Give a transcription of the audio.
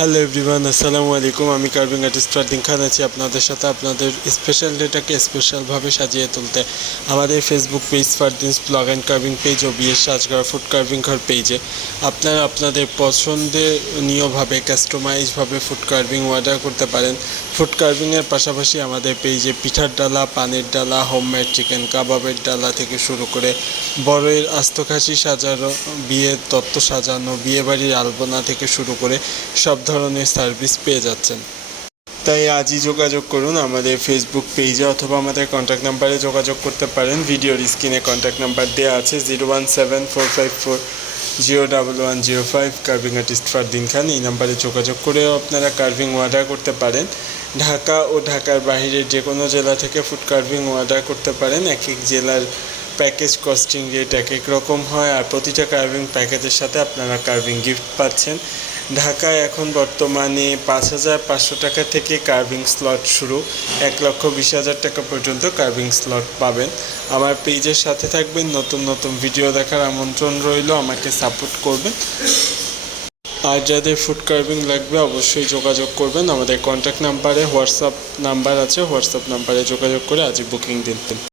Hello everyone আসসালামু আলাইকুম আমি কার্ভিং আর্টিস্ট ফারদিন খান আছি। আপনাদের সাথে আপনাদের স্পেশাল ডেটাকে স্পেশালভাবে সাজিয়ে তুলতে আমাদের Facebook page Fardin's blog and carving page ও বিয়ের সাজগড়া ফুড কার্ভিং ঘর পেজে আপনারা আপনাদের পছন্দনীয়ভাবে কাস্টমাইজভাবে ফুড কার্ভিং অর্ডার করতে পারেন। ফুড কার্ভিংয়ের পাশাপাশি আমাদের পেজে পিঠার ডালা, পানির ডালা হোমমেড চিকেন কাবাবের ডালা থেকে শুরু করে বড়ের আস্ত খাসি সাজানো, বিয়ের তত্ত্ব সাজানো, বিয়েবাড়ির আলপনা থেকে শুরু করে সব ধরনের সার্ভিস পেয়ে যাচ্ছেন। তাই আজই যোগাযোগ করুন আমাদের ফেসবুক পেজে অথবা আমাদের কন্ট্যাক্ট নাম্বারে যোগাযোগ করতে পারেন। ভিডিওর স্ক্রিনে কন্ট্যাক্ট নাম্বার দেওয়া আছে zero one seven four five four zero double one zero five carving artist Fardin Khan, এই নাম্বারে যোগাযোগ করেও আপনারা কার্ভিং অর্ডার করতে পারেন। ঢাকা ও ঢাকার বাইরের যে কোনো জেলা থেকে ফুড কার্ভিং অর্ডার করতে পারেন। এক এক জেলার প্যাকেজ কস্টিং রেট এক এক রকম হয়। আর প্রতিটা কার্ভিং প্যাকেজের সাথে আপনারা কার্ভিং গিফট পাচ্ছেন। ঢাকায় এখন বর্তমানে পাঁচ হাজার পাঁচশো টাকা থেকে কার্ভিং স্লট শুরু। এক লক্ষ বিশ হাজার টাকা পর্যন্ত কার্ভিং স্লট পাবেন। আমার পেজের সাথে থাকবেন, নতুন নতুন ভিডিও দেখার আমন্ত্রণ রইল, আমাকে সাপোর্ট করবেন। আর যাদের ফুড কার্ভিং লাগবে অবশ্যই যোগাযোগ করবেন। আমাদের কন্ট্যাক্ট নাম্বারে হোয়াটসঅ্যাপ নাম্বার আছে হোয়াটসঅ্যাপ নাম্বারে যোগাযোগ করে আজই বুকিং দিন।